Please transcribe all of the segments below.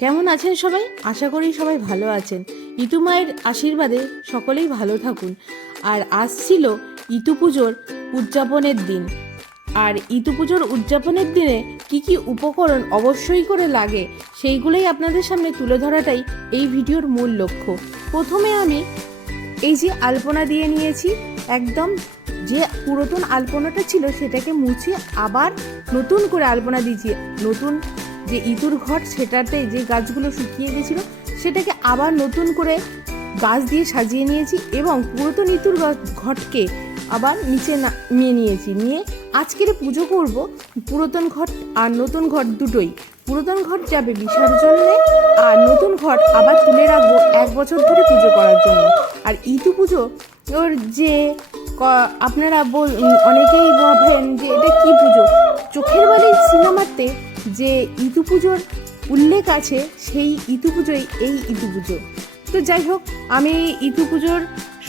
কেমন আছেন সবাই? আশা করি সবাই ভালো আছেন। ইতু মায়ের আশীর্বাদে সকলেই ভালো থাকুন। আর আসছিল ইতু পুজোর উদযাপনের দিন। আর ইতু পুজোর উদযাপনের দিনে কি কি উপকরণ অবশ্যই করে লাগে সেইগুলোই আপনাদের সামনে তুলে ধরাটাই এই ভিডিওর মূল লক্ষ্য। প্রথমে আমি এই যে আলপনা দিয়ে নিয়েছি, একদম যে পুরাতন আলপনাটা ছিল সেটাকে মুছে আবার নতুন করে আলপনা দিয়েছি। নতুন যে ইতুর ঘট সেটাতে যে গাছগুলো শুকিয়ে গেছিলো সেটাকে আবার নতুন করে গাছ দিয়ে সাজিয়ে নিয়েছি এবং পুরাতন ইতুর ঘটকে আবার নিচে নামিয়ে নিয়েছি। নিয়ে আজকের পুজো করব পুরাতন ঘট আর নতুন ঘট দুটোই। পুরাতন ঘট যাবে বিসর্জনে আর নতুন ঘট আবার তুলে রাখবো 1 বছর ধরে পুজো করার জন্য। আর ইতু পুজো ওর যে আপনারা অনেকেই ভাবেন যে এটা কি পুজো, চোখের বালি সিনেমাতে যে ইতু পুজোর উল্লেখ আছে সেই ইতু পুজোই এই ইতু পুজো। তো যাই হোক, আমি ইতু পুজোর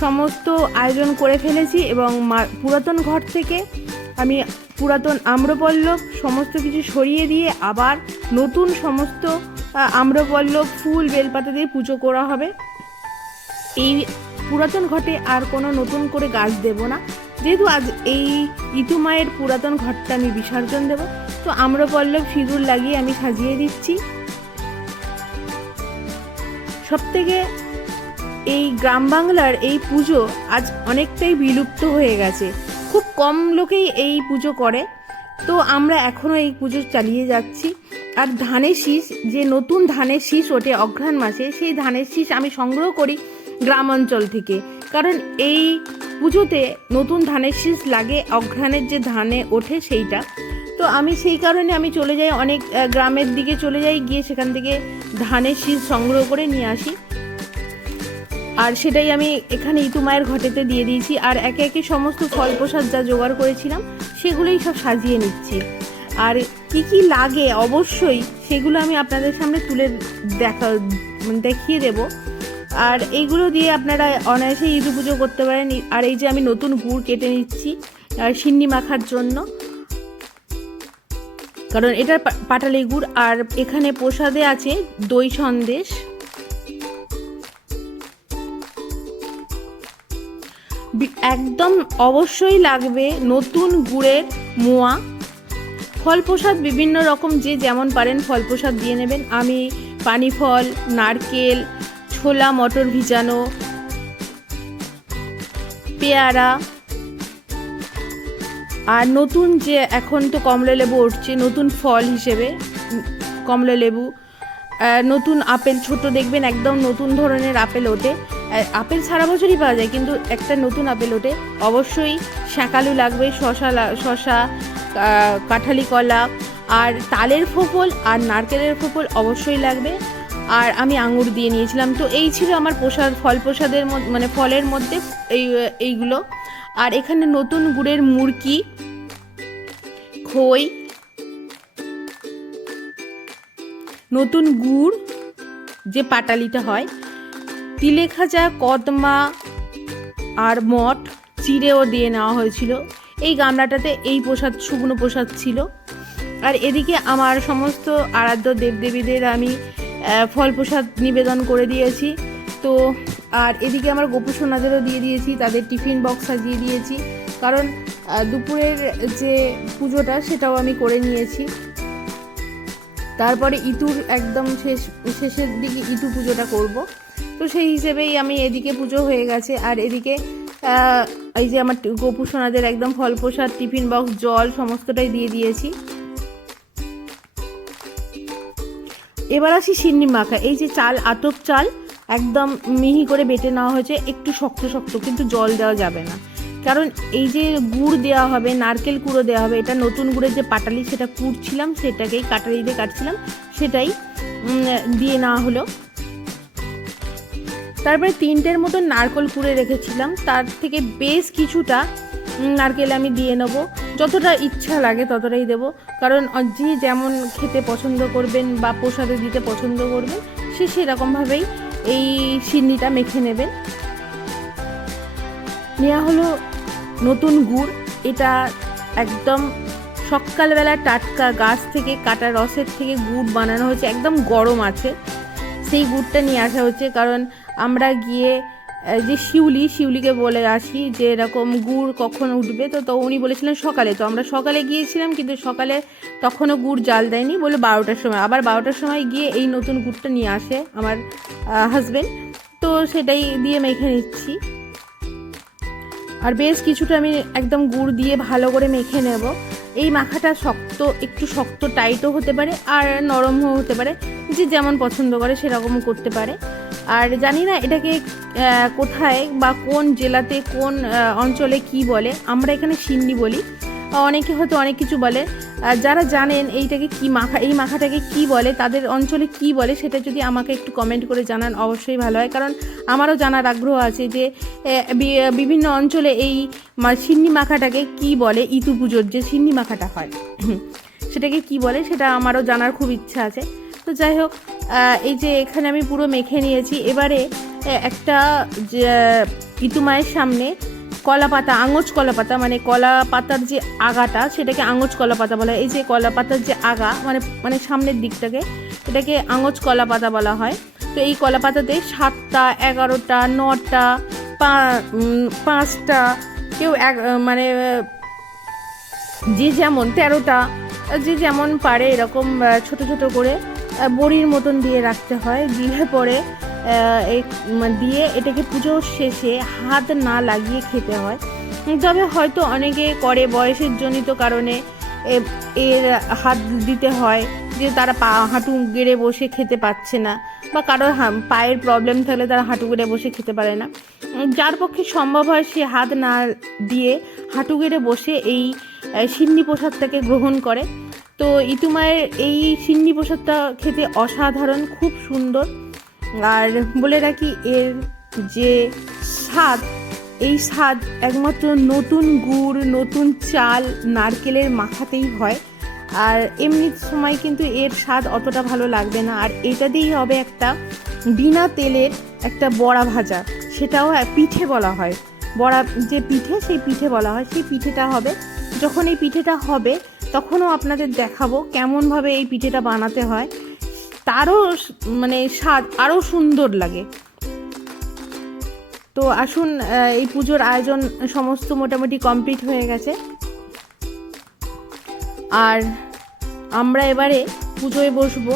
সমস্ত আয়োজন করে ফেলেছি এবং পুরাতন ঘর থেকে আমি পুরাতন আম্রপল্লব সমস্ত কিছু সরিয়ে দিয়ে আবার নতুন সমস্ত আম্রপল্লব ফুল বেলপাতা দিয়ে পুজো করা হবে। এই পুরাতন ঘটে আর কোনো নতুন করে গাছ দেব না, যেহেতু আজ এই ইতু মায়ের পুরাতন ঘরটা আমি বিসর্জন দেব। তো আম্রপল্লব সিঁদুর লাগিয়ে আমি সাজিয়ে দিচ্ছি। সবথেকে এই গ্রাম বাংলার এই পুজো আজ অনেকটাই বিলুপ্ত হয়ে গেছে, খুব কম লোকেই এই পুজো করে। তো আমরা এখনও এই পুজো চালিয়ে যাচ্ছি। আর ধানের শীষ, যে নতুন ধানের শীষ ওঠে অঘ্রাণ মাসে, সেই ধানের শীষ আমি সংগ্রহ করি গ্রাম অঞ্চল থেকে, কারণ এই পুজোতে নতুন ধানের শীষ লাগে, অঘ্রাণের যে ধানে ওঠে সেইটা। তো আমি সেই কারণে আমি চলে যাই অনেক গ্রামের দিকে চলে যাই, গিয়ে সেখান থেকে ধানের শীষ সংগ্রহ করে নিয়ে আসি। আর সেটাই আমি এখানে ইতু মায়ের ঘটেতে দিয়ে দিয়েছি। আর একে একে সমস্ত ফল প্রসাদ যা জোগাড় করেছিলাম সেগুলোই সব সাজিয়ে নিচ্ছি। আর কি কি লাগে অবশ্যই সেগুলো আমি আপনাদের সামনে তুলে দেখিয়ে দেব। আর এইগুলো দিয়ে আপনারা অনায়াসে ইতু পুজো করতে পারেন। আর এই যে আমি নতুন গুড় কেটে নিচ্ছি আর সিন্নি মাখার জন্য, কারণ এটা পাটালি গুড়। আর এখানে প্রসাদে আছে দই সন্দেশ। একদম অবশ্যই লাগবে নতুন গুড়ের মোয়া। ফল প্রসাদ বিভিন্ন রকম যে যেমন পারেন ফল প্রসাদ দিয়ে নেবেন। আমি পানি ফল, নারকেল, ছোলা মটর ভিজানো, পেয়ারা, আর নতুন যে এখন তো কমলা লেবু উঠছে নতুন ফল হিসেবে, কমলা লেবু, নতুন আপেল, ছোট দেখবেন একদম নতুন ধরনের আপেল ওঠে। আপেল সারা বছরই পাওয়া যায়, কিন্তু একটা নতুন আপেল ওঠে। অবশ্যই শাঁকালু লাগবে, শশা, কাঁঠালি কলা, আর তালের ফোঁপল আর নারকেলের ফোঁপল অবশ্যই লাগবে। আর আমি আঙুর দিয়ে নিয়েছিলাম। তো এই ছিল আমার প্রসাদ, ফল প্রসাদের মানে ফলের মধ্যে এইগুলো। আর এখানে নতুন গুড়ের মুড়কি, খই, নতুন গুড় যে পাটালিটা হয়, তিলে খাজা, কদমা আর মঠ চিড়েও দিয়ে নেওয়া হয়েছিল। এই গামলাটাতে এই প্রসাদ, শুকনো প্রসাদ ছিল। আর এদিকে আমার সমস্ত আরাধ্য দেবদেবীদের আমি ফল প্রসাদ নিবেদন করে দিয়েছি। তো আর এদিকে আমার গোপু সোনাদেরও দিয়ে দিয়েছি, তাদের টিফিন বক্স সাজিয়ে দিয়েছি, কারণ দুপুরের যে পুজোটা সেটাও আমি করে নিয়েছি। তারপরে ইতুর একদম শেষের দিকে ইতু পুজোটা করব। তো সেই হিসেবেই আমি এদিকে পুজো হয়ে গেছে। আর এদিকে এই যে আমার গোপু সোনাদের একদম ফল প্রসাদ, টিফিন বক্স, জল সমস্তটাই দিয়ে দিয়েছি। এবার আসি সিন্নি মাখা। এই যে চাল, আতপ চাল একদম মিহি করে বেটে নেওয়া হয়েছে, একটু শক্ত শক্ত, কিন্তু জল দেওয়া যাবে না, কারণ এই যে গুড় দেওয়া হবে, নারকেল কুড়ো দেওয়া হবে। এটা নতুন গুড়ের যে পাটালি সেটা কুড়ছিলাম, সেটাকেই কাটারি দিয়ে কাটছিলাম, সেটাই দিয়ে নেওয়া হলো। তারপরে 3টের মতো নারকেল কুড়ে রেখেছিলাম, তার থেকে বেশ কিছুটা নারকেল আমি দিয়ে নেব, যতটা ইচ্ছা লাগে ততটাই দেব, কারণ যে যেমন খেতে পছন্দ করবেন বা প্রসাদে দিতে পছন্দ করবেন সে সেরকমভাবেই এই সিন্নিটা মেখে নেবেন। নেওয়া হলো নতুন গুড়, এটা একদম সকালবেলা টাটকা গাছ থেকে কাটা রসের থেকে গুড় বানানো হয়েছে, একদম গরম আছে। সেই গুড়টা নিয়ে আসা হচ্ছে, কারণ আমরা গিয়ে যে শিউলিকে বলে আসি যে এরকম গুড় কখন উঠবে, তো উনি বলেছিলেন সকালে। তো আমরা সকালে গিয়েছিলাম, কিন্তু সকালে তখনও গুড় জাল দেয়নি, বলে 12টার সময়। আবার 12টার সময় গিয়ে এই নতুন গুড়টা নিয়ে আসে আমার হাজব্যান্ড, তো সেটাই দিয়ে মেখে নিচ্ছি। আর বেশ কিছুটা আমি একদম গুড় দিয়ে ভালো করে মেখে নেব। এই মাখাটা একটু শক্ত টাইটও হতে পারে আর নরমও হতে পারে, যে যেমন পছন্দ করে সেরকমও করতে পারে। আর জানি না এটাকে কোথায় বা কোন জেলাতে কোন অঞ্চলে কি বলে, আমরা এখানে সিন্নি বলি, অনেকে হয়তো অনেক কিছু বলে। যারা জানেন এইটাকে এই মাখাটাকে কি বলে, তাদের অঞ্চলে কি বলে, সেটা যদি আমাকে একটু কমেন্ট করে জানান অবশ্যই ভালো হয়, কারণ আমারও জানার আগ্রহ আছে যে বিভিন্ন অঞ্চলে এই সিন্নি মাখাটাকে কি বলে। ইতু পুজোর যে সিন্নি মাখাটা হয় সেটাকে কি বলে, সেটা আমারও জানার খুব ইচ্ছা আছে। তো যাই হোক, এই যে এখানে আমি পুরো মেখে নিয়েছি। এবারে একটা ইতু মায়ের সামনে কলা পাতা, আঙচ কলা পাতা, মানে কলা পাতার যে আগাটা সেটাকে আঙচ কলা পাতা বলা হয়। এই যে কলা পাতার যে আগা মানে সামনের দিকটাকে, এটাকে আঙচ কলা পাতা বলা হয়। তো এই কলা পাতাতে 7টা, 11টা, 9টা, 5টা, কেউ মানে যে যেমন 13টা, যে যেমন পারে এরকম ছোট ছোট করে বড়ির মতন দিয়ে রাখতে হয়। দিয়ে পরে দিয়ে এটাকে পুজোর শেষে হাত না লাগিয়ে খেতে হয়। তবে হয়তো অনেকে করে বয়সের জনিত কারণে এর হাত দিতে হয়, যে তারা হাঁটু গেড়ে বসে খেতে পাচ্ছে না, বা কারোর পায়ের প্রবলেম থাকলে তারা হাঁটু গেড়ে বসে খেতে পারে না। যার পক্ষে সম্ভব হয় সে হাত না দিয়ে হাঁটু গেড়ে বসে এই সিন্নি প্রসাদটাকে গ্রহণ করে। তো ইতু মায়ের এই সিন্নি প্রসাদটা খেতে অসাধারণ, খুব সুন্দর। আর বলে রাখি, এর যে স্বাদ, এই স্বাদ একমাত্র নতুন গুড়, নতুন চাল, নারকেলের মাখাতেই হয়। আর এমনি সময় কিন্তু এর স্বাদ অতটা ভালো লাগবে না। আর এটা দিয়েই হবে একটা বিনা তেলের একটা বড়া ভাজা, সেটাও পিঠে বলা হয়। বড়া যে পিঠে, সেই পিঠে বলা হয়। সেই পিঠেটা হবে। যখন এই পিঠেটা হবে তখনও আপনাদের দেখাবো কেমনভাবে এই পিঠেটা বানাতে হয়, তারও মানে স্বাদ আরও সুন্দর লাগে। তো আসুন, এই পুজোর আয়োজন সমস্ত মোটামুটি কমপ্লিট হয়ে গেছে। আর আমরা এবারে পুজোয় বসবো।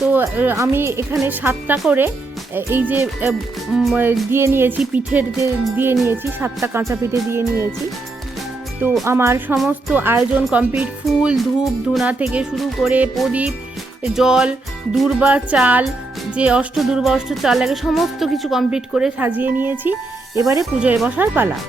তো আমি এখানে 7টা করে এই যে দিয়ে নিয়েছি, পিঠের যে দিয়ে নিয়েছি, 7টা কাঁচা পিঠে দিয়ে নিয়েছি। তো আমার সমস্ত আয়োজন কমপ্লিট। ফুল, ধূপ, ধুনা থেকে শুরু করে প্রদীপ, জল, দূর্বা চাল, যে অষ্টদূর্বা চাল লাগে, সমস্ত কিছু কমপ্লিট করে সাজিয়ে নিয়েছি। এবারে পুজোয় বসার পালা।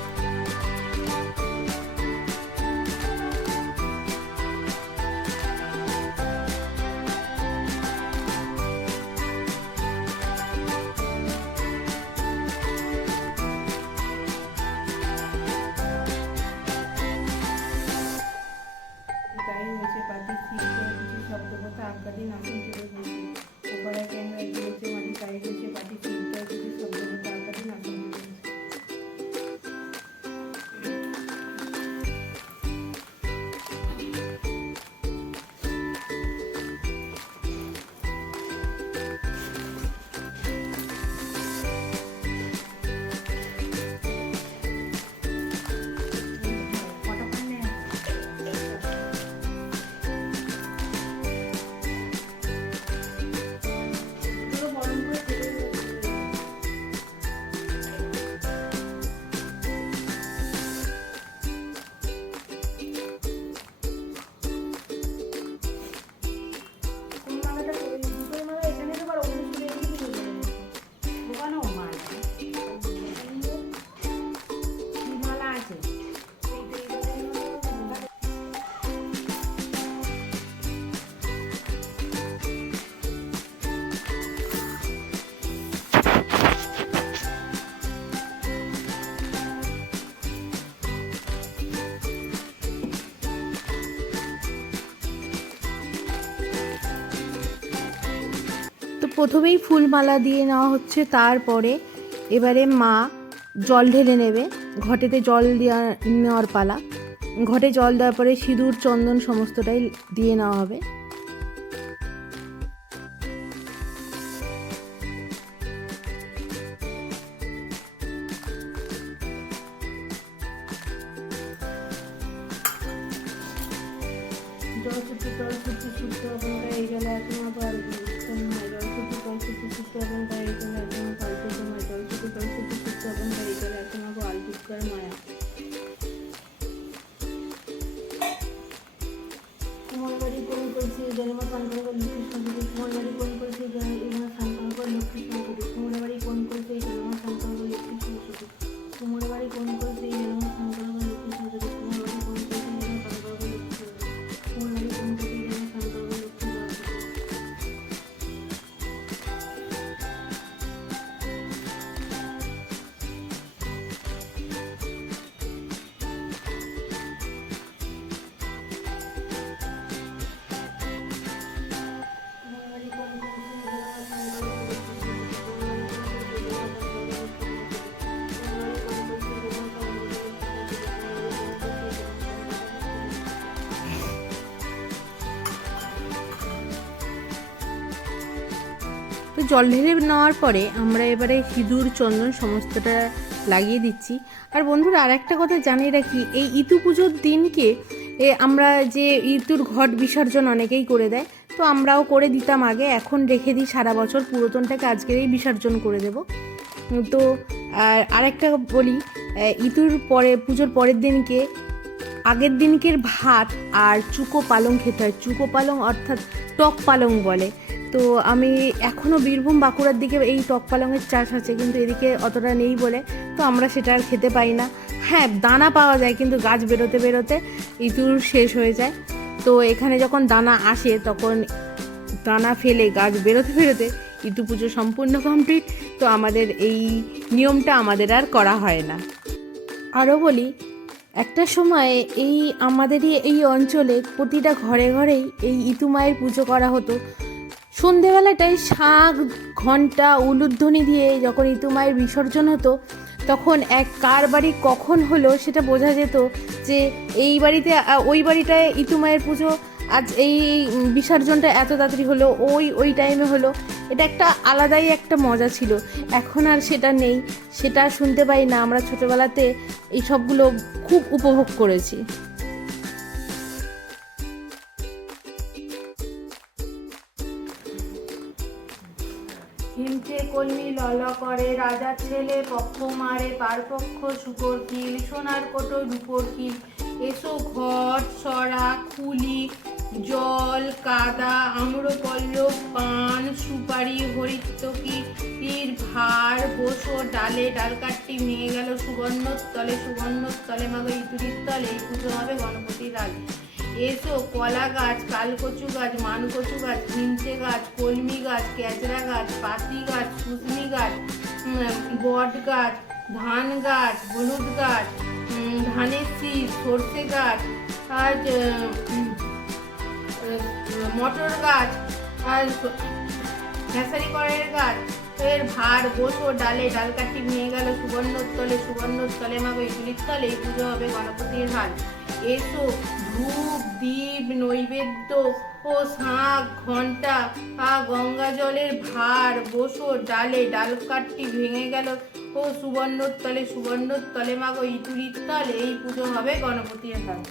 তো প্রথমেই ফুলমালা দিয়ে নেওয়া হচ্ছে, তারপরে এবারে মা জল ঢেলে নেবে, ঘটেতে জল নেওয়ার পালা। ঘটে জল দেওয়ার পরে সিঁদুর চন্দন সমস্তটাই দিয়ে নেওয়া হবে। জল ফুটে শুদ্ধ এবং গায়ে গেলে এখন আবার জল ফুটে শুদ্ধ এবং গায়ে গেলে এখন পাল্টে তোমার জল ফুটে শুদ্ধ এবং গায়ে গেলে এখন আবার আলটুকার মায়া। তোমার বাড়ি কোন করেছে জন্মা পান করে লক্ষ্মী সংকটে, তোমার বাড়ি কোন করেছে জন্মা সান্তান করে লক্ষ্মী সংকটে, তোমার বাড়ি কোন করেছে জন্মা সান্তান করে লক্ষ্মী সংকটে, তোমার বাড়ি কোন করেছে জন্মা সান্তান করে লক্ষ্মী সংকটে, তোমার বাড়ি কোন করেছে জন্মা পান করে লক্ষ্মী সংকটে, তোমার বাড়ি কোন করেছে জন্মা সান্তান করে লক্ষ্মী সংকটে। তো জল ঢেলে নেওয়ার পরে আমরা এবারে সিঁদুর চন্দন সমস্তটা লাগিয়ে দিচ্ছি। আর বন্ধুরা আর একটা কথা জানিয়ে রাখি, এই ইতু পুজোর দিনকে আমরা যে ইতুর ঘট বিসর্জন অনেকেই করে দেয়, তো আমরাও করে দিতাম আগে, এখন রেখে দিই সারা বছর, পুরাতনটাকে আজকেরই বিসর্জন করে দেব। তো আর একটা বলি, ইতুর পরে পুজোর পরের দিনকে আগের দিনকের ভাত আর চুকো পালং খেতে হয়। চুকো পালং অর্থাৎ টক পালং বলে। তো আমি এখনও বীরভূম বাঁকুড়ার দিকে এই টক পালংয়ের চাষ আছে, কিন্তু এদিকে অতটা নেই বলে তো আমরা সেটা আর খেতে পাই না। হ্যাঁ, দানা পাওয়া যায়, কিন্তু গাছ বেরোতে বেরোতে ইতুর শেষ হয়ে যায়। তো এখানে যখন দানা আসে তখন দানা ফেলে গাছ বেরোতে বেরোতে ইতু পুজো সম্পূর্ণ কমপ্লিট। তো আমাদের এই নিয়মটা আমাদের আর করা হয় না। আরও বলি, একটা সময় আমাদেরই এই অঞ্চলে প্রতিটা ঘরে ঘরেই এই ইতু মায়ের পুজো করা হতো। সন্ধেবেলাটায় শাঁখ ঘণ্টা উলুধ্বনি দিয়ে যখন ইতু মায়ের বিসর্জন হতো, তখন কার বাড়ি কখন হলো সেটা বোঝা যেত, যে এই বাড়িতে ওই বাড়িটায় ইতু মায়ের পুজো, আজ এই বিসর্জনটা এত তাড়াতাড়ি হলো, ওই টাইমে হলো। এটা একটা আলাদাই একটা মজা ছিল। এখন আর সেটা নেই, সেটা শুনতে পাই না। আমরা ছোটোবেলাতে এই সবগুলো খুব উপভোগ করেছি। হিমচে কলমি লল করে, রাজার ছেলে পক্ষ মারে, পার পক্ষ শুকর কিল, সোনার কোটো রূপোর কিল, এসো ঘট সরা খুলি, জল কাদা আম্রপল্লব পান সুপারি হরিতকি তীর ভার বসো ডালে, ডাল কাটটি ভেঙে গেল সুবর্ণতলে, সুবর্ণতলে মাগো ইতুরির তলে, এই পুজো হবে গণপতির আগে। এসো কলা গাছ, কালকচু গাছ, মানকচু গাছ, হিঞ্চে গাছ, কলমি গাছ, ক্যাচড়া গাছ, পাতি গাছ, শুশনি গাছ, বট গাছ, ধান গাছ, হলুদ গাছ, ধানের শীষ, সর্ষে গাছ, আর মটর গাছ, আর খেসারি কড়াইয়ের গাছ, এর ভার বসো ডালে, ডাল কাঠি ভেঙে গেল সুবর্ণতলে, সুবর্ণতলে মাগো ইতুরির তলে, এই পুজো হবে গণপতির হাল। এসো ধূপ দীপ নৈবেদ্য ও শাঁখ ঘণ্টা গঙ্গা জলের ভার বসো ডালে, ডাল কাঠটি ভেঙে গেল ও সুবর্ণতলে, সুবর্ণতলে মাগো ইতুরির তলে, এই পুজো হবে গণপতির হাল।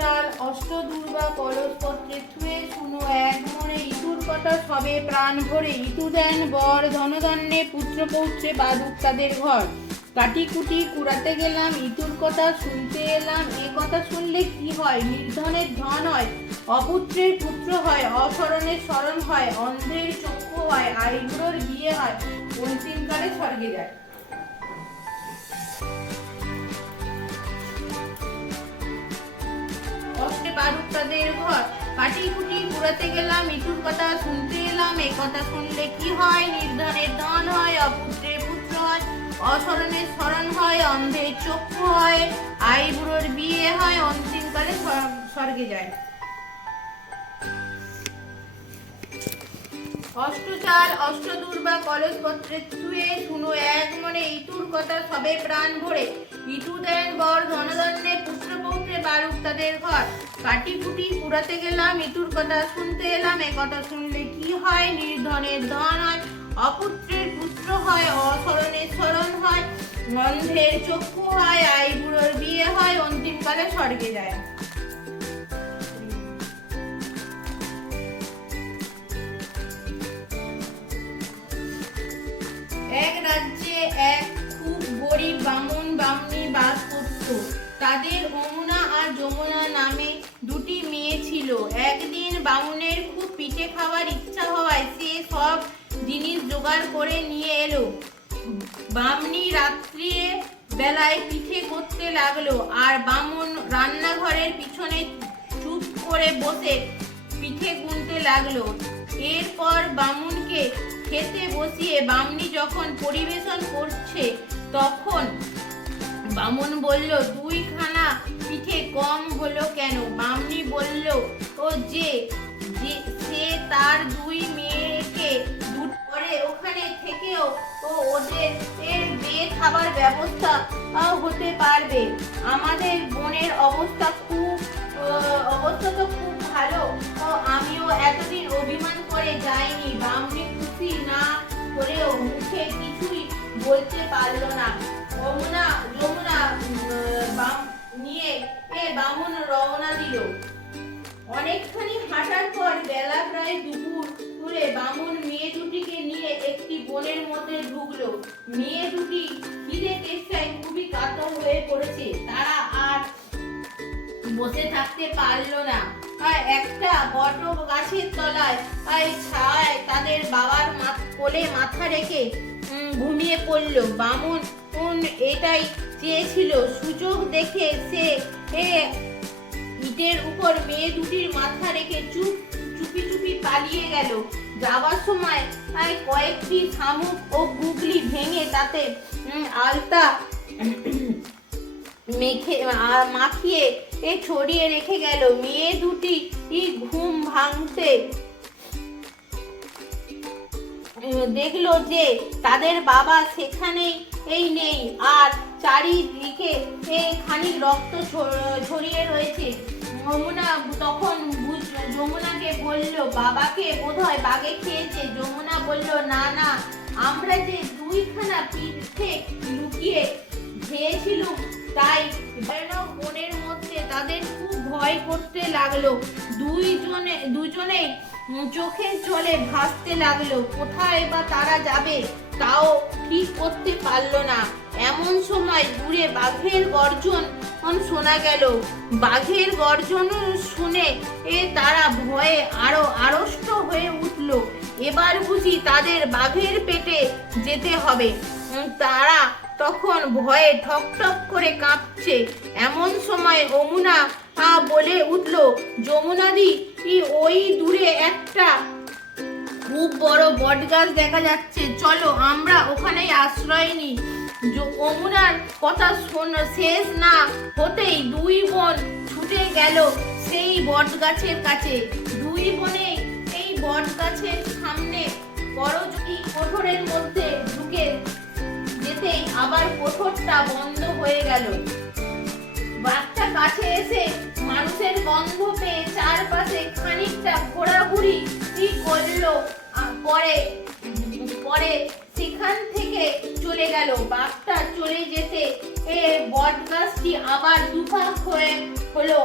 চাল অষ্টদূর্বা কলসপত্রে থুয়ে শুনো এক মনে, ইতুর কথা সবে প্রাণ ভরে, ইতু দেন বর ধনধান্যে, পুত্র পৌত্রে বাদুক তাদের ঘর। কাটি কুটি কুড়াতে গেলাম, ইতুর কথা শুনতে এলাম, এ কথা শুনলে কি হয়, নির্ধনের ধন হয়, অপুত্রের পুত্র হয়, অসরণের স্মরণ হয়, অন্ধের চক্ষু হয়, আইবুড়োর বিয়ে হয়, অন্তিমকালে স্বর্গে যায়। অষ্টে বারুকটাদের ঘর, কাটি কুটি কুড়াতে গেলাম, ইটুর কথা শুনতে এলাম, এ কথা শুনলে কি হয়? নির্ধনের ধন হয়, অপুত্রের পুত্র হয়, অসরণের স্মরণ হয়, অন্ধের চক্ষু হয়, আইবুড়োর বিয়ে হয়, অন্তিমকালে স্বর্গে যায়। অষ্টচার অষ্টদূর্বা কলস পত্রে ছুঁয়ে শুনো এক মনে ইটুর কথা সবে প্রাণ ভরে, ইটু দেন বর ধনদন্ডে পুত্র পৌত্রে বারুক তাদের ঘর, কাটি কুটি কুড়াতে গেলাম, ইটুর কথা শুনতে এলাম, এ কথা শুনলে কি হয়? নির্ধনের ধন হয়, অপুত্রের পুত্র হয়, অসরণের স্মরণ হয়, অন্ধের চক্ষু হয়, আইবুড়োর বিয়ে হয়, অন্তিমকালে স্বর্গে যায়। এক রাজ্যে এক খুব গরিব বামুন বামুনি বাস করত। তাদের অমুনা আর যমুনা নামে দুটি মেয়ে ছিল। একদিন বামুনের খুব পিঠে খাওয়ার ইচ্ছা হওয়ায় সে সব জিনিস জোগাড় করে নিয়ে এলো। বামনি রাত্রি বেলায় পিঠে করতে লাগলো আর বামুন রান্নাঘরের পিছনে চুপ করে বসে পিঠে গুনতে লাগলো। এরপর বামুনকে খেতে বসিয়ে বামনি যখন পরিবেশন করছে তখন বামুন বলল, 2 খানা পিঠে কম হলো কেন? বামনি বলল, ও যে সে তার 2 মেয়েকে পরে ওখানে থেকেও ওদের বিয়ে খাবার ব্যবস্থা হতে পারবে। আমাদের বোনের অবস্থা তো খুব ভালো, আমিও এতদিন অভিমান করে যাইনি। বামনি খুশি না করেও মুখে কিছুই বলতে পারল না। যমুনা নিয়ে বামুন রওনা দিল। অনেকখানি হাঁটার পর বেলা প্রায় দুপুরে বামুন মেয়ে দুটিকে নিয়ে একটি বনের মধ্যে ঢুকলো। মেয়ে দুটি খিদে তেষ্টায় খুবই কাতর হয়ে পড়েছে। তারা আর বসে থাকতে পারলো না। একটা বট গাছের তলায় ছায়ায় তাদের বাবার কোলে মাথা রেখে ঘুমিয়ে পড়ল। বামুন এটাই চেয়েছিল। সুযোগ দেখে সে ইটের উপর মেয়ে দুটির মাথা রেখে চুপি চুপি পালিয়ে গেল। যাবার সময় কয়েকটি শামুক ও গুগলি ভেঙে তাতে আলতা মাখিয়ে ছড়িয়ে রেখে গেল। মেয়ে দুটি ঘুম ভাঙতে দেখলো যে তাদের বাবা সেখানেই নেই আর চারিদিকে খানিক রক্ত ছড়িয়ে রয়েছে। তখন যমুনাকে বলল, বাবাকে বোধহয় বাঘে খেয়েছে। যমুনা বলল, না না, আমরা যে 2 খানা পিঠে লুকিয়ে খেয়েছিলুম তাই। বনের মধ্যে তাদের খুব ভয় করতে লাগলো। দুজনেই চোখের জলে ভাসতে লাগলো। কোথায় বা তারা যাবে তাও ঠিক করতে পারলো না। এমন সময় দূরে বাঘের গর্জন শোনা গেল। বাঘের গর্জন শুনে তারা ভয়ে আরো আড়ষ্ট হয়ে উঠল। এবার বুঝি তাদের বাঘের পেটে যেতে হবে। তারা তখন ভয়ে ঠক ঠক করে কাঁপছে। এমন সময় অমুনা বলে উঠল, যমুনাদি, ওই দূরে একটা খুব বড় বটগাছ দেখা যাচ্ছে, চলো আমরা ওখানেই আশ্রয় নিই। অমুনার কথা শেষ না হতেই 2 বোন ছুটে গেল সেই বটগাছের কাছে। 2 বোনে এই বটগাছের সামনে বড় কোঠরের মধ্যে ঢুকে যেতেই আবার কোঠরটা বন্ধ হয়ে গেল। বাঘটা কাছে এসে মানুষের গন্ধ পেয়ে চারপাশে খানিকটা ঘোরাঘুরি করলো, পরে সেখান থেকে চলে গেল। বাঘটা চলে যেতে বটগাছটি আবার দুভাগ হলো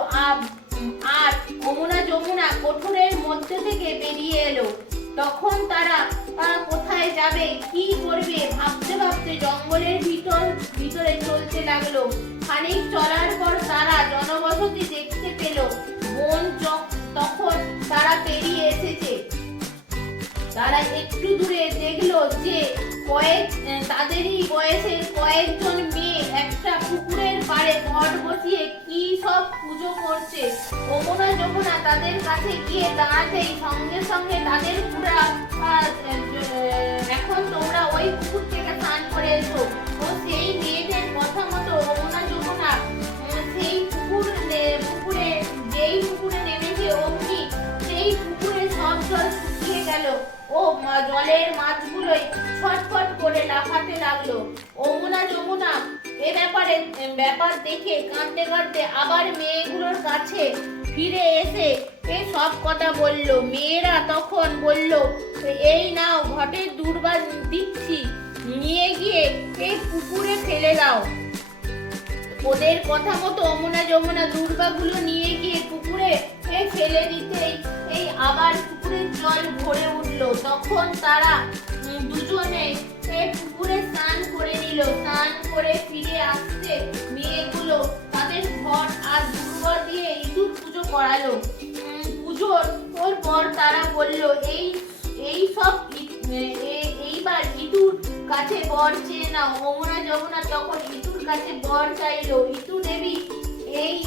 আর যমুনা কোঠরের মধ্যে থেকে বেরিয়ে এলো। তখন তারা কোথায় যাবে, কি করবে ভাবতে ভাবতে জঙ্গলের ভিতরে চলতে লাগলো। খানিক চলার পর তারা জনবসতি দেখতে পেল। তখন তারা একটু দূরে দেখলো যে তাদেরই বয়সের কয়েকজন মেয়ে একটা পুকুরের পাড়ে ঘট বসিয়ে কি সব পুজো করছে। যমুনা তাদের কাছে গিয়ে দাঁড়াতেই সঙ্গে সঙ্গে তাদের পুরা এখন তোমরা ওই পুকুর থেকে স্নান করে এসো। তো সেই মেয়েদের কথা মতো যমুনা সেই পুকুরে যেই পুকুরে নেমেছে অমনি সেই পুকুরে সব জল শুকিয়ে গেল ও জলের মাছগুলোই ছটফট করে লাফাতে লাগলো। যমুনা ব্যাপার দেখে কাঁদতে কাঁদতে আবার মেয়েগুলোর কাছে ফিরে এসে সব কথা বলল। মেয়েরা তখন বলল, এই নাও ঘটের দুর্বা দিচ্ছি, নিয়ে গিয়ে এই পুকুরে ফেলে দাও। ওদের কথা মতো যমুনা দুর্বাগুলো নিয়ে গিয়ে পুকুরে ফেলে দিতেই আবার পুকুরের জল ভরে উঠলো। তখন তারা দুজনে পুকুরে স্নান করে নিল। স্নান করে ফিরে আসতে মেয়েগুলো তাদের ঘর আর দুর্বা দিয়ে ইঁদুর পুজো করালো। পুজোর পর তারা বলল, এইবার ইঁদুর কাছে বর চেয়ে নাও। যমুনা তখন ইঁদুর কাছে বর চাইলো। ইঁদুর দেবী এই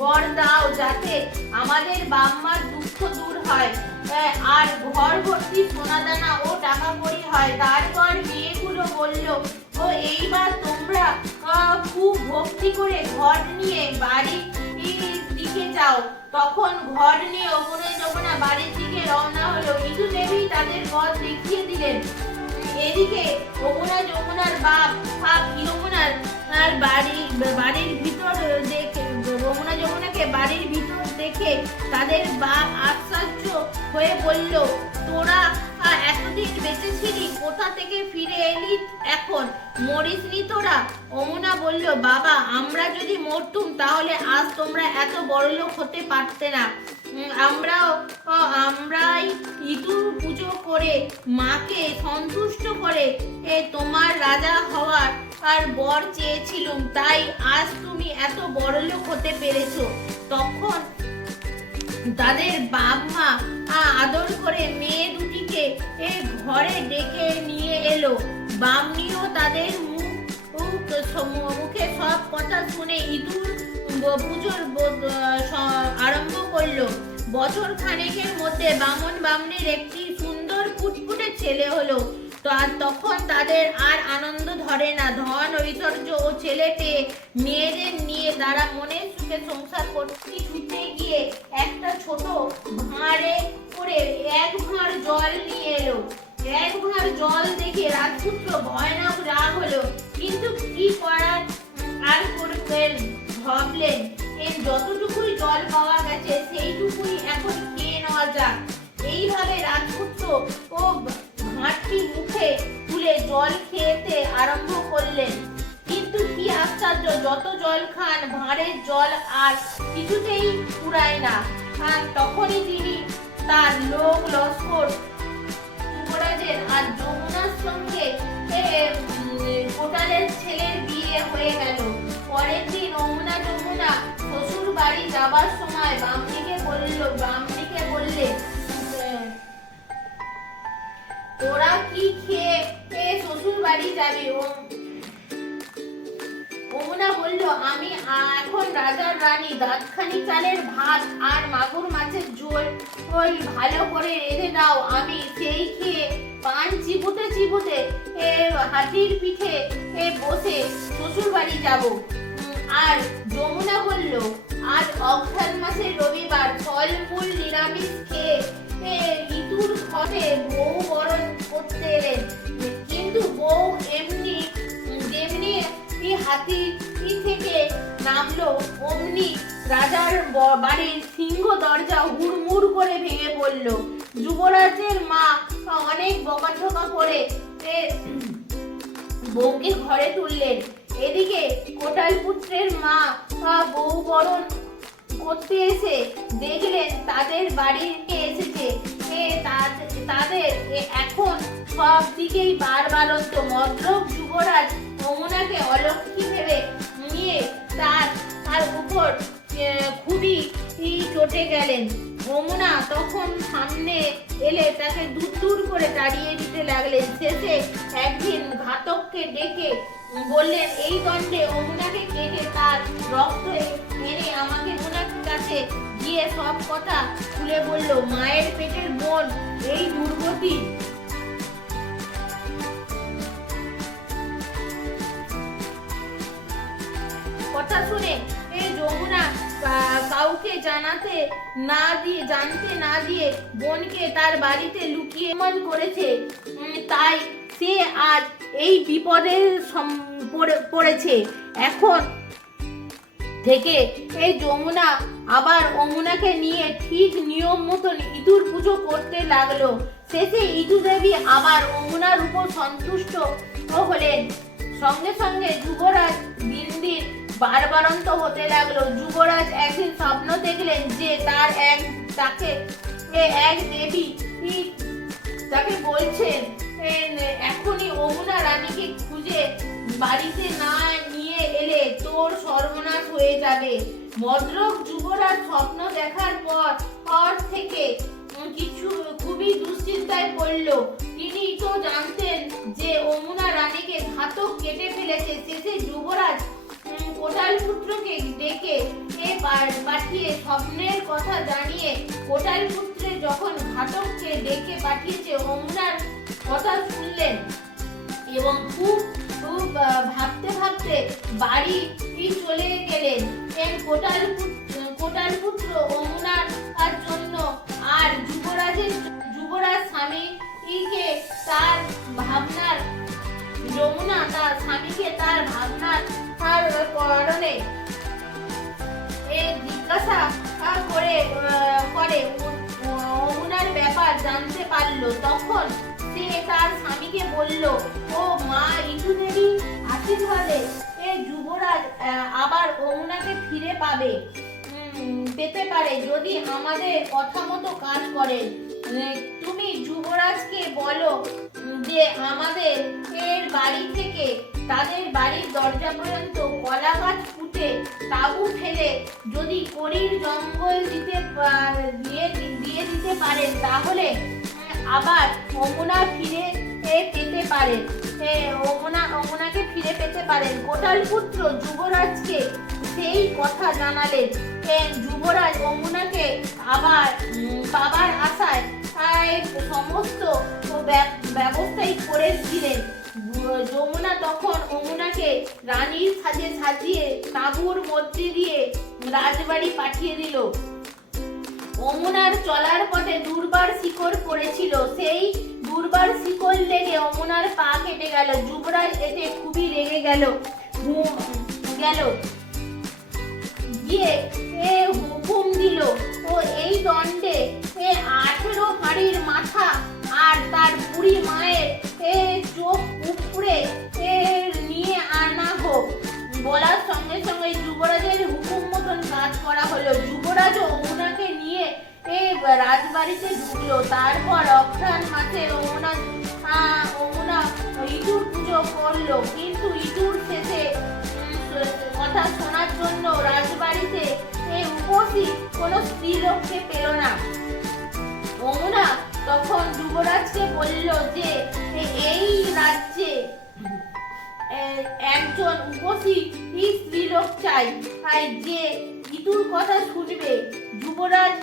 বর দাও যাতে আমাদের বাম্মার দুঃখ দূর হয় আর ঘর ভর্তি সোনাদানা ও টাকা কড়ি হয়। তারপর মেয়েগুলো বলল, এইবার তোমরা খুব ভক্তি করে ঘর নিয়ে বাড়ির দিকে যাও। তখন ঘর নিয়ে যমুনা বাড়ির দিকে রওনা হলো। ইঁদুর দেবী তাদের ঘর দেখিয়ে দিলেন। এদিকে যমুনার বাপ যমুনার বাড়ির ভিতর দেখে যমুনাকে বাড়ির ভিতর দেখে তাদের বাপ আশ্চর্য হয়ে বলল, তোরা এতদিন বেঁচে ছিলি, কোথা থেকে ফিরে এলি এখন? মরিসনি তোরা? যমুনা বলল, বাবা আমরা যদি মরতুম তাহলে আজ তোমরা এত বড়লোক হতে পারতে না। আমরাই ইঁদুর পুজো করে মাকে সন্তুষ্ট করে তোমার রাজা হওয়ার বর চেয়েছিলুম, তাই আজ তুমি এত বড়লোক হতে পেরেছো। তখন তাদের বাপ মা আদর করে মেয়ে দুটিকে ঘরে ডেকে নিয়ে এলো। বামনিও তাদের মুখে সব কথা শুনে ইঁদুর পুজোর আরম্ভ করলো। বছর খানেকের মধ্যে বামনির একটি সুন্দর ফুটফুটে ছেলে হলো। তখন তাদের আর আনন্দ ধরে না। ধন ঐশ্বর্য ও ছেলে পেয়ে মেয়েদের নিয়ে তারা মনের সুখে সংসার করতে ছুটে গিয়ে একটা ছোট ভাঁড়ে করে এক ভাঁড় জল নিয়ে এলো। এক ভাঁড় জল দেখে রাজপুত্র ভয়ানক রাগ হলো, কিন্তু কি করার আর করবেন ভাবলেন, যতটুকুই জল পাওয়া গেছে সেইটুকুই এখন খেয়ে নেওয়া যাক। এইভাবে রাজপুত্র ও ভাঁড়টি মুখে তুলে জল খেতে আরম্ভ করলেন। কিন্তু কি আশ্চর্য, যত জল খান ভাঁড়ের জল আর কিছুতেই ফুরায় না। তখনই তিনি তার লোক লস্কর যুবরাজের আর যমুনার সঙ্গে কোটালের ছেলের বিয়ে হয়ে গেল। পরের দিন যমুনা শ্বশুর বাড়ি যাবার সময় বামনিকে বললে, তোরা কি খেয়ে শ্বশুর বাড়ি যাবি? যমুনা বলল, আমি এখন রাজার রানী, দাঁতখানি চালের ভাত আর মাগুর মাছের ঝোল ভালো করে রেঁধে দাও, আমি সেই খেয়ে পান চিবুতে চিবুতে হাতির পিঠে বসে শ্বশুর বাড়ি যাব। আর যমুনা বলল, আজ অঘ্রাণ মাসের রবিবার, ফলমূল নিরামিষ খেয়ে ইঁদুর ঘরে বউ বরণ করতে এলেন। কিন্তু বউ যেমনি হাতি থেকে নামলো অমনি রাজার বাড়ির সিংহ দরজা হুড়মুড় করে ভেঙে পড়ল। যুবরাজের মা অনেক বকাঝকা করে বউকে ঘরে তুললেন। এদিকে কোটাল পুত্রের মা বউ বরণ করতে এসে দেখলেন তাদের বাড়িতে এসেছে তাদের এখন সব দিকেই বারবারন্ত। মদ্রক যুবরাজ যমুনাকে অলক্ষী ভেবে নিয়ে তার তার উপর খুবই চটে গেলেন। যমুনা তখন সামনে এলে তাকে দূর দূর করে তাড়িয়ে দিতে লাগলেন। শেষে একদিন ঘাতককে ডেকে বললেন, এই দণ্ডে যমুনাকে কেটে তার রক্ত এনে আমাকে ওনার কাছে গিয়ে সব কথা খুলে বলল। মায়ের পেটের বোন এই দুর্গতি কথা শুনে যমুনা কাউকে জানতে না দিয়ে বোনকে তার বাড়িতে লুকিয়ে মান করেছে। তাই সে আজ এই বিপদে পড়েছে। এখন থেকে এই যমুনা আবার যমুনাকে নিয়ে ঠিক নিয়ম মতন ইঁদুর পুজো করতে লাগলো। শেষে ইঁদুর দেবী আবার যমুনার উপর সন্তুষ্ট হলেন। সঙ্গে সঙ্গে যুবরাজ দিন দিন বারবারন্ত হতে লাগলো। যুবরাজ একদিন স্বপ্ন দেখলেন যে এক দেবী তাকে বলছেন, এখনই যমুনা রানীকে খুঁজে বাড়িতে না নিয়ে এলে তোর সর্বনাশ হয়ে যাবে। ভদ্রক যুবরাজ স্বপ্ন দেখার পর থেকে খুবই দুশ্চিন্তায় পড়ল। তিনি তো জানতেন যে যমুনা রানীকে ঘাতক কেটে ফেলেছে। শেষে যুবরাজ কোটাল পুত্রকে ডেকে পাঠিয়ে স্বপ্নের কথা জানিয়ে কোটাল পুত্রে যখন ঘাতককে ডেকে পাঠিয়েছে যমুনার কথা শুনলেন এবং খুব ভাবতে বাড়ি চলে গেলেন। কোটাল পুত্র যমুনার জন্য আর যুবরাজ স্বামীকে তার ভাবনার যমুনা তার স্বামীকে তার ভাবনার কারণে জিজ্ঞাসা করে যমুনার ব্যাপার জানতে পারলো। তখন সে তার স্বামীকে বলল, ও মা ইঁদু দেবী আশীর্বাদে যুবরাজ আবার যমুনাকে ফিরে পেতে পারে যদি আমাদের কথা মতো কাজ করে। তুমি যুবরাজকে বলো যে আমাদের বাড়ি থেকে তাদের বাড়ির দরজা পর্যন্ত কলা গাছ পুঁতে তাঁবু ফেলে যদি করির জঙ্গল দিয়ে দিতে পারেন তাহলে আবার যমুনা ফিরে পেতে পারেন। যমুনাকে ফিরে পেতে পারেন। কোটাল পুত্র যুবরাজকে সেই কথা জানালেন। যুবরাজ যমুনাকে আবার পাবার আশায় সমস্ত ব্যবস্থাই করেছিলেন। যমুনা তখন যমুনাকে রানীর সাজে সাজিয়ে তাঁবুর মধ্যে দিয়ে রাজবাড়ি পাঠিয়ে দিল। যমুনার চলার পথে দুর্বার শিকড় পড়েছিল। সেই দুর্বার শিকড় লেগে যমুনার পা কেটে গেল। যুবরাজ এতে খুবই রেগে গেল গিয়ে হুকুম দিল, ও এই দণ্ডে 18 হাঁড়ির মাথা আর তার বুড়ি মায়ের চোখ উপড়ে নিয়ে আনা হোক। বলার সঙ্গে সঙ্গে যুবরাজের হুকুম মতন কাজ করা হলো। যুবরাজ যমুনাকে নিয়ে রাজবাড়িতে ঢুকলো। তারপর অঘ্রাণ মাসে যমুনা ইঁদুর পুজো করলো। কিন্তু ইঁদুর শেষে কথা শোনার জন্য রাজবাড়িতে উপস্থিত কোনো স্ত্রীলোককে পেল না। যমুনা তখন যুবরাজকে বলল যে এই রাজ্যে একজন উপস্থিত স্ত্রীলোক চাই যে ইঁদুর কথা শুনবে। যুবরাজ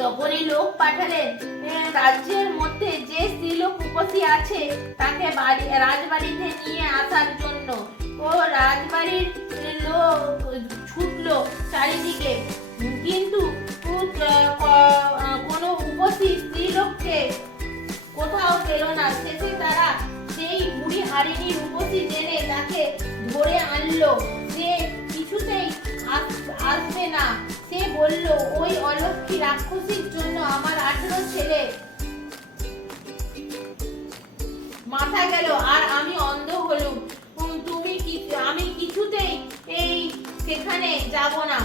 তখনই লোক পাঠালেন রাজ্যের মধ্যে যে স্ত্রীলোক উপস্থিত আছে তাকে রাজবাড়িতে নিয়ে আসার জন্য। ও রাজবাড়ির লোক ছুটলো চারিদিকে, কিন্তু কোনো উপস্থিত স্ত্রীলোককে কোথাও পেল না। শেষে তারা সেই বুড়ি হারিণীর উপস্থিত জেনে তাকে ধরে আনলো। সে কিছুতেই আসবে না। সে বলল, ওই অলক্ষী রাক্ষসীর জন্য আমার 18 ছেলে মাথা গেল আর আমি অন্ধ হলুম। আমি কিছুতেই সেখানে যাব না।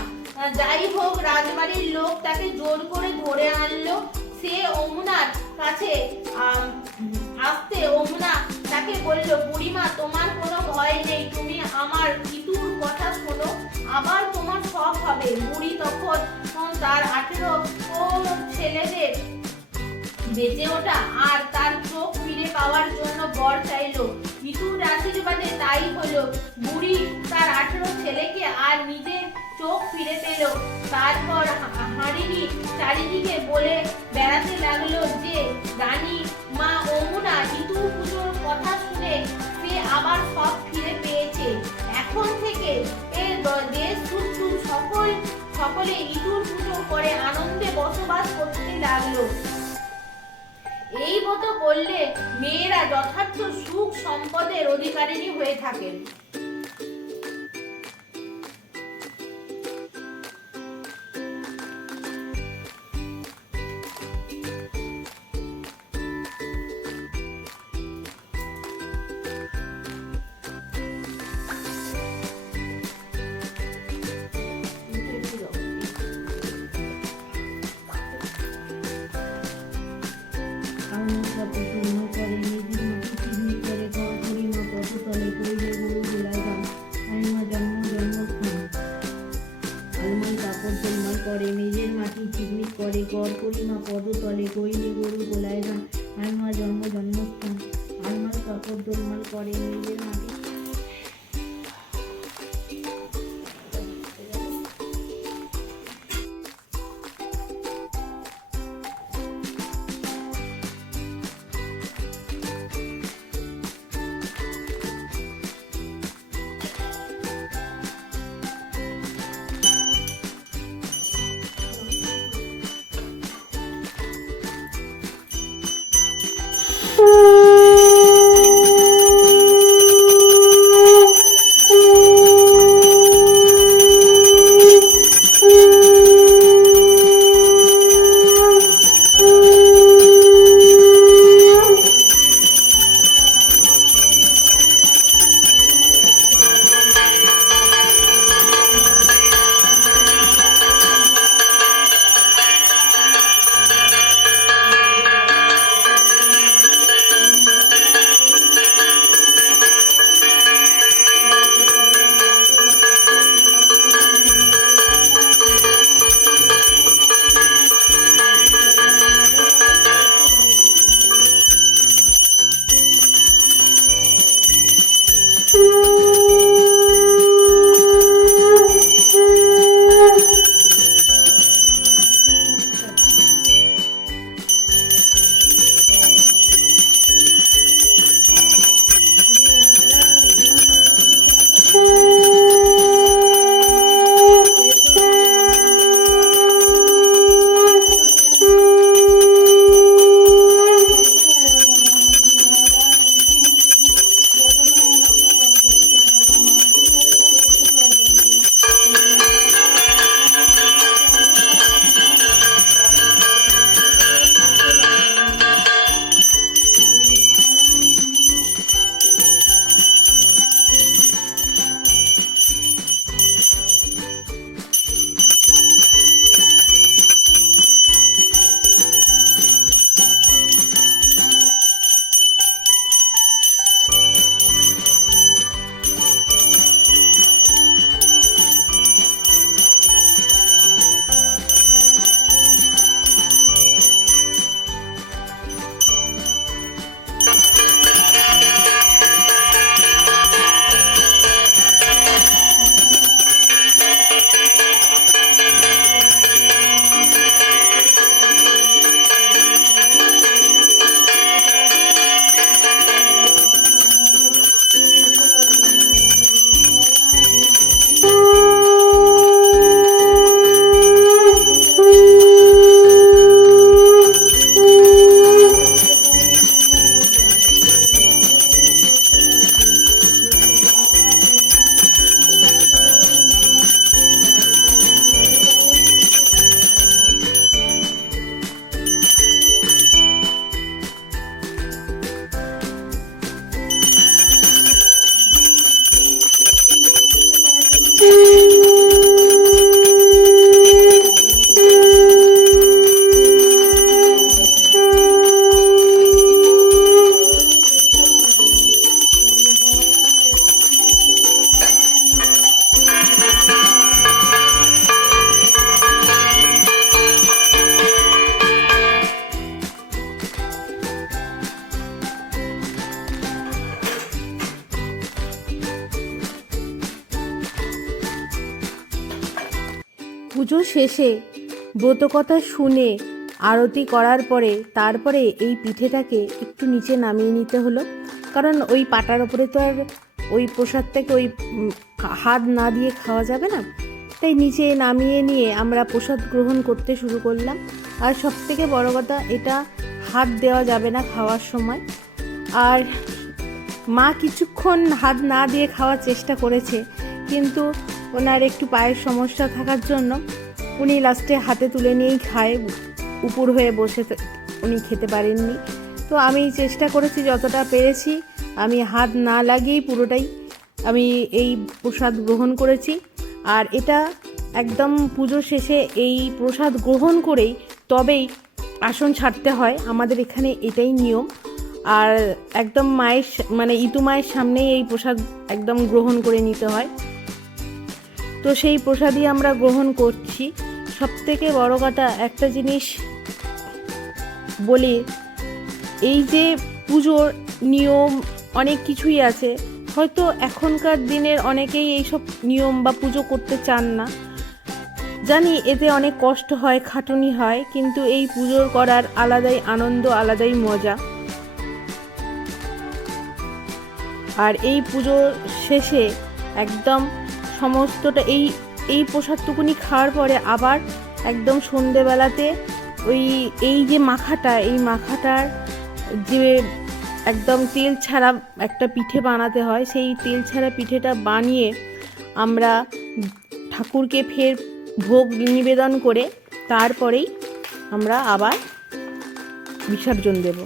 যাই হোক, রাজবাড়ির লোক তাকে জোর করে ধরে আনলো। সে যমুনার কাছে আসতে যমুনা তাকে বলল, বুড়িমা তোমার কোনো ভয় নেই, তুমি আমার ইতুর কথা শোনো, আবার তোমার সব হবে। বুড়ি তখন তার 18 ছেলেদের বেঁচে ওঠা আর তার চোখ ফিরে পাওয়ার জন্য বর চাইলো। ইতুর আশীর্বাদে তাই হলো। বুড়ি তার 18 ছেলেকে আর নিজের চোখ ফিরে পেল। তারপর হাঁড়িনি চারিদিকে বলে বেড়াতে লাগলো যে রানী মা অমুনা ইতুর পুজোর কথা শুনে সে আবার সব ফিরে পেয়েছে। এখন থেকে এর দেশ দুঃখ সকলে ইতুর পুজো করে আনন্দে বসবাস করতে লাগলো। এই মতো করলে মেয়েরা যথার্থ সুখ সম্পদের অধিকারিণী হয়ে থাকেন। মেজের মাটি চিকমিক করে গড় করি মা পদতলে গইলে গরু গোলায় গান আইমা জন্ম জন্মস্থান আলমার কাপড় গোলমাল করে মেজের মাটি পুজো শেষে ব্রতকথা শুনে আরতি করার পরে তারপরে এই পিঠেটাকে একটু নিচে নামিয়ে নিতে হলো, কারণ ওই পাটার ওপরে তো আর ওই প্রসাদটাকে ওই হাত না দিয়ে খাওয়া যাবে না, তাই নিচে নামিয়ে নিয়ে আমরা প্রসাদ গ্রহণ করতে শুরু করলাম। আর সবথেকে বড় কথা, এটা হাত দেওয়া যাবে না খাওয়ার সময়। আর মা কিছুক্ষণ হাত না দিয়ে খাওয়ার চেষ্টা করেছে, কিন্তু ওনার একটু পায়ের সমস্যা থাকার জন্য উনি লাস্টে হাতে তুলে নিয়েই খায়, উপর হয়ে বসে উনি খেতে পারেননি। তো আমি চেষ্টা করেছি যতটা পেরেছি, আমি হাত না লাগিয়েই পুরোটাই আমি এই প্রসাদ গ্রহণ করেছি। আর এটা একদম পুজো শেষে এই প্রসাদ গ্রহণ করেই তবেই আসন ছাড়তে হয়, আমাদের এখানে এটাই নিয়ম। আর একদম মায়ের মানে ইতু মায়ের সামনেই এই প্রসাদ একদম গ্রহণ করে নিতে হয়। তো সেই প্রসাদই আমরা গ্রহণ করছি। সবথেকে বড় কথা একটা জিনিস বলি, এই যে পুজোর নিয়ম অনেক কিছুই আছে, হয়তো এখনকার দিনের অনেকেই এইসব নিয়ম বা পুজো করতে চান না, জানি এতে অনেক কষ্ট হয়, খাটুনি হয়, কিন্তু এই পুজোর করার আলাদাই আনন্দ, আলাদাই মজা। আর এই পুজো শেষে একদম সমস্তটা এই প্রসাদটুকুনি খাওয়ার পরে আবার একদম সন্ধেবেলাতে এই যে মাখাটা, এই মাখাটার যে একদম তেল ছাড়া একটা পিঠে বানাতে হয়, সেই তেল ছাড়া পিঠেটা বানিয়ে আমরা ঠাকুরকে ফের ভোগ নিবেদন করে তারপরেই আমরা আবার বিসর্জন দেব।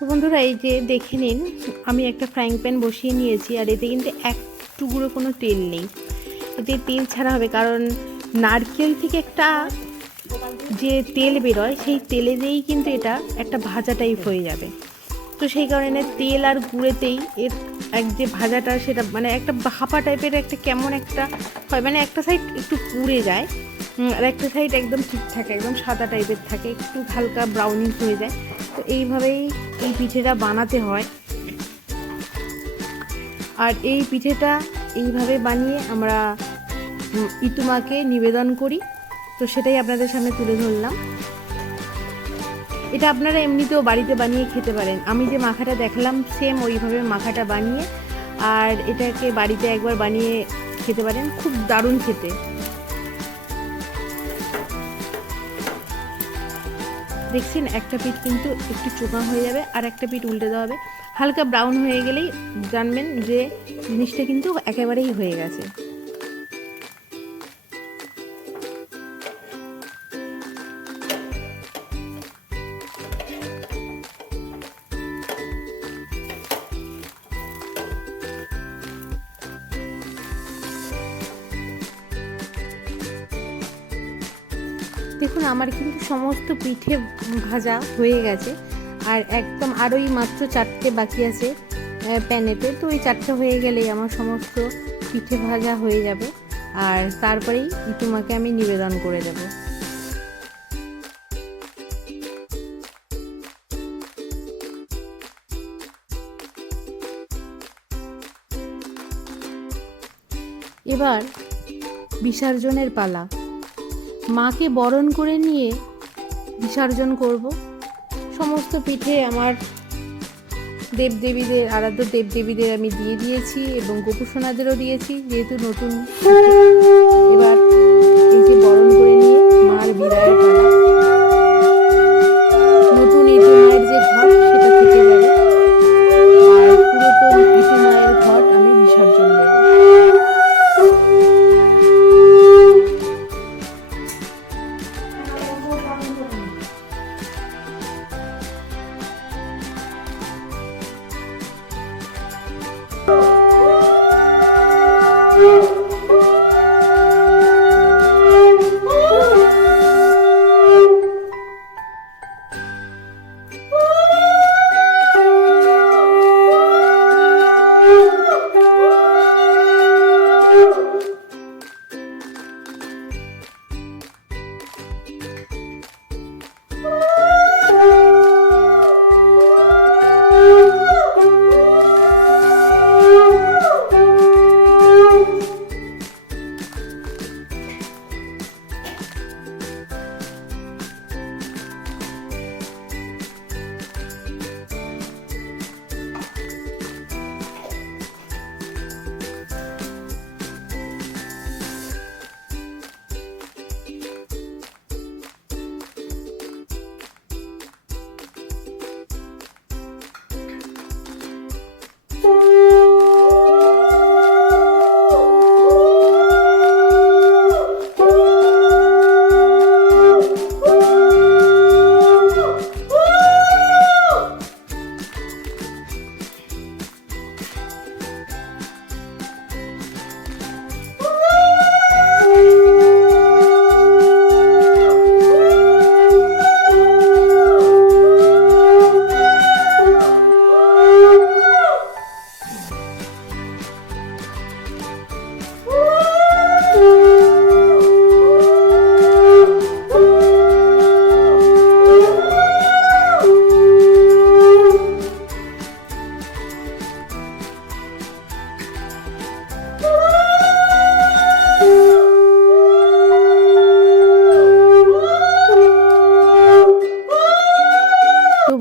তো বন্ধুরা, এই যে দেখে নিন, আমি একটা ফ্রাইং প্যান বসিয়ে নিয়েছি, আর এতে কিন্তু এক টুকরো কোনো তেল নেই, এতে তেল ছাড়া হবে, কারণ নারকেল থেকে একটা যে তেল বেরোয় সেই তেলে দিয়েই কিন্তু এটা একটা ভাজা টাইপ হয়ে যাবে। তো সেই কারণে তেল আর গুঁড়েতেই এর এক যে ভাজাটা, সেটা মানে একটা ভাপা টাইপের একটা কেমন একটা হয়, মানে একটা সাইড একটু পুড়ে যায় আর একটা সাইড একদম ঠিক থাকে, একদম সাদা টাইপের থাকে, একটু হালকা ব্রাউনিশ হয়ে যায়। তো এইভাবেই এই পিঠেটা বানাতে হয়। আর এই পিঠেটা এইভাবে বানিয়ে আমরা ইতুমাকে নিবেদন করি। তো সেটাই আপনাদের সামনে তুলে ধরলাম। এটা আপনারা এমনিতেও বাড়িতে বানিয়ে খেতে পারেন। আমি যে মাখাটা দেখালাম সেম ওইভাবে মাখাটা বানিয়ে আর এটাকে বাড়িতে একবার বানিয়ে খেতে পারেন, খুব দারুণ খেতে। দেখছেন একটা পিঠ কিন্তু একটু চোখা হয়ে যাবে, আর একটা পিঠ উল্টে দেওয়া হবে, হালকা ব্রাউন হয়ে গেলেই জানবেন যে জিনিসটা কিন্তু একেবারেই হয়ে গেছে। দেখুন আমার কিন্তু সমস্ত পিঠে ভাজা হয়ে গেছে, আর একদম আরোই মাত্র 4টে বাকি আছে প্যানেতে। তো ওই 4টে হয়ে গেলেই আমার সমস্ত পিঠে ভাজা হয়ে যাবে, আর তারপরেই ইতুমাকে আমি নিবেদন করে দেব। এবার বিসর্জনের পালা। মাকে বরণ করে নিয়ে বিসর্জন করব। সমস্ত পিঠে আমার দেবদেবীদের, আরাধ্য দেবদেবীদের আমি দিয়ে দিয়েছি এবং গোপুসোনাদেরও দিয়েছি, যেহেতু নতুন। এবার এই যে বরণ করে নিয়ে মার বিদায়ের পালা। নতুন ইতু মায়ের যে ঘট সেটা থেকে যাবে, আর পুরাতন ইতু মায়ের ঘট আমি বিসর্জন দেব।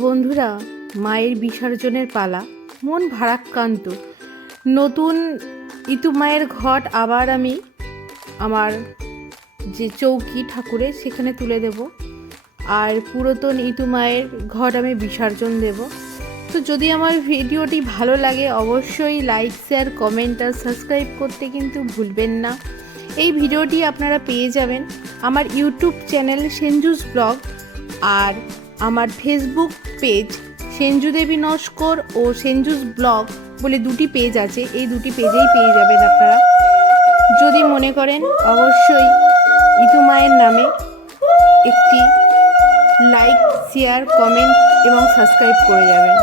বন্ধুরা, মায়ের বিসর্জনের পালা, মন ভারাক্রান্ত। নতুন ইতু মায়ের ঘট আবার আমি আমার যে চৌকি ঠাকুরের সেখানে তুলে দেব, আর পুরাতন ইতু মায়ের ঘট আমি বিসর্জন দেব। তো যদি আমার ভিডিওটি ভালো লাগে অবশ্যই লাইক, শেয়ার, কমেন্ট আর সাবস্ক্রাইব করতে কিন্তু ভুলবেন না। এই ভিডিওটি আপনারা পেয়ে যাবেন আমার ইউটিউব চ্যানেল সেঞ্জুস ব্লগ আর আমার ফেসবুক পেজ সেঞ্জু দেবী নস্কর ও সেঞ্জুস ব্লগ বলে দুটি পেজ আছে, এই দুটি পেজেই পেয়ে যাবেন আপনারা। যদি মনে করেন অবশ্যই ইতু মায়ের নামে একটি লাইক, শেয়ার, কমেন্ট এবং সাবস্ক্রাইব করে যাবেন।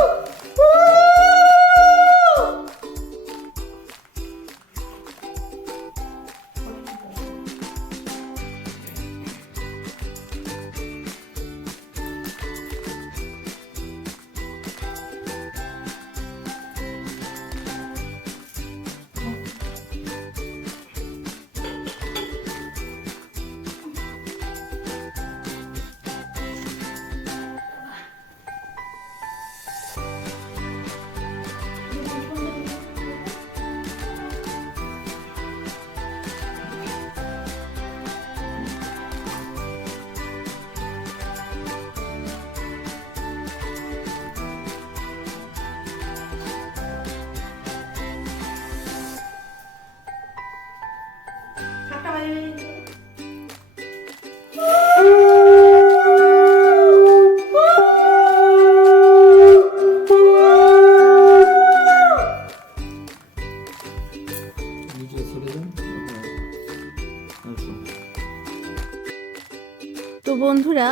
তো বন্ধুরা,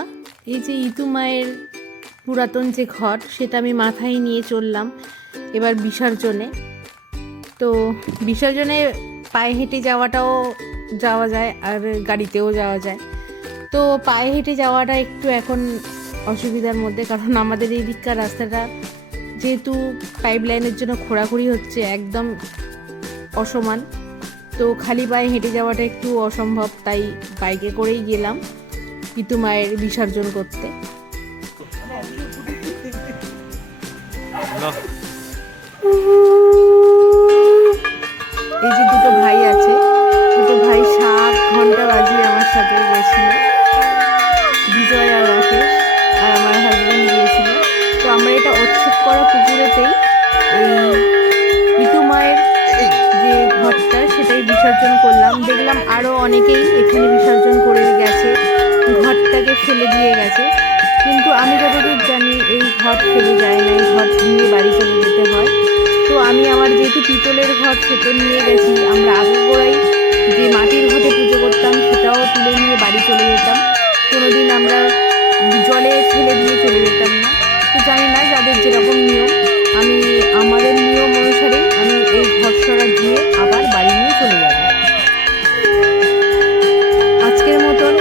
এই যে ইতু মায়ের পুরাতন যে ঘট সেটা আমি মাথায় নিয়ে চললাম এবার বিসর্জনে। তো বিসর্জনে পায়ে হেঁটে যাওয়াটাও যাওয়া যায় আর গাড়িতেও যাওয়া যায়। তো পায়ে হেঁটে যাওয়াটা একটু এখন অসুবিধার মধ্যে, কারণ আমাদের এই দিককার রাস্তাটা যেহেতু পাইপ লাইনের জন্য খোঁড়াখুড়ি হচ্ছে, একদম অসমান। তো খালি পায়ে হেঁটে যাওয়াটা একটু অসম্ভব, তাই বাইকে করেই গেলাম ইতু মায়ের বিসর্জন করতে। এই যে দুটো ভাই আছে, দুটো ভাই 7 ঘন্টা বাজিয়ে আমার সাথে গেছিল, বিজয় আর রাকেশ, আর আমার হাজব্যান্ড গিয়েছিল। তো আমরা এটা উৎসব করা পুকুরেতেই এই ইতু মায়ের যে ঘরটা সেটাই বিসর্জন করলাম। দেখলাম আরও অনেকেই এখানে বিসর্জন করে গেছে, ঘরটাকে ফেলে দিয়ে গেছে, কিন্তু আমি যতদূর জানি এই ঘট ফেলে যায় না, এই ঘট নিয়ে বাড়ি চলে যেতে হয়। তো আমি আমার যেহেতু পিতলের ঘট সেটা নিয়ে গেছি, আমরা আগাগোড়াই যে মাটির ঘটে পুজো করতাম সেটাও তুলে নিয়ে বাড়ি চলে যেতাম, কোনোদিন আমরা জলে ফেলে দিয়ে চলে যেতাম না। তো জানি না যাদের যেরকম নিয়ম, আমি আমাদের নিয়ম অনুসারেই আমি এই ঘট সরা দিয়ে আবার বাড়ি নিয়ে চলে যাব। আজকের মতন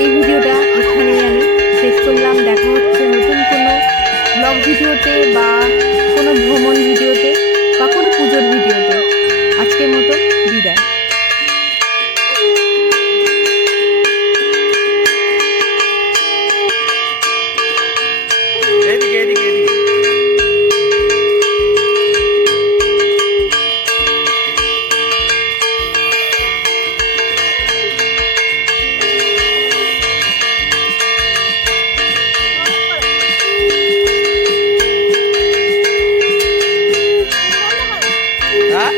এই ভিডিওটা এখানেই আমি শেষ করলাম। দেখা হচ্ছে নতুন কোনো ব্লগ ভিডিওতে বা কোনো ভ্রমণ ভিডিওতে বা কোনো পুজোর ভিডিওতে। আজকের মতো বিদায়। এদিকে এদিকে এদিকে হ্যাঁ